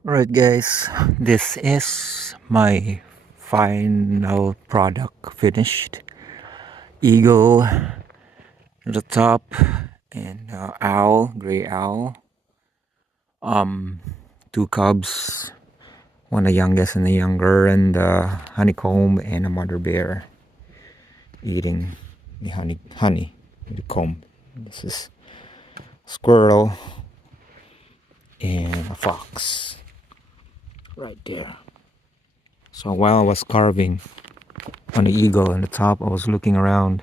Alright guys, this is my final product finished. Eagle at the top and owl, gray owl. Um, two cubs, one the youngest and the younger, and honeycomb and a mother bear eating the honey, the comb. This is squirrel and a fox right there. So while I was carving on the eagle on the top, I was looking around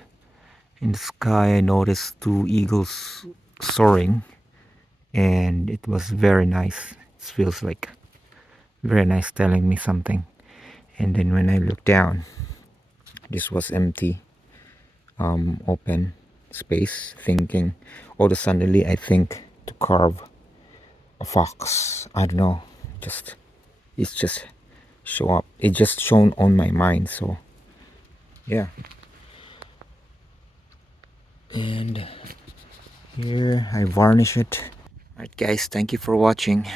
in the sky. I noticed two eagles soaring, and it was very nice. It feels like very nice, telling me something. And then when I looked down, this was empty, open space. Thinking, all of a suddenly, I think to carve a fox. I don't know, just it's just show up. It just shown on my mind. So yeah, and here I varnish it. Alright guys, thank you for watching.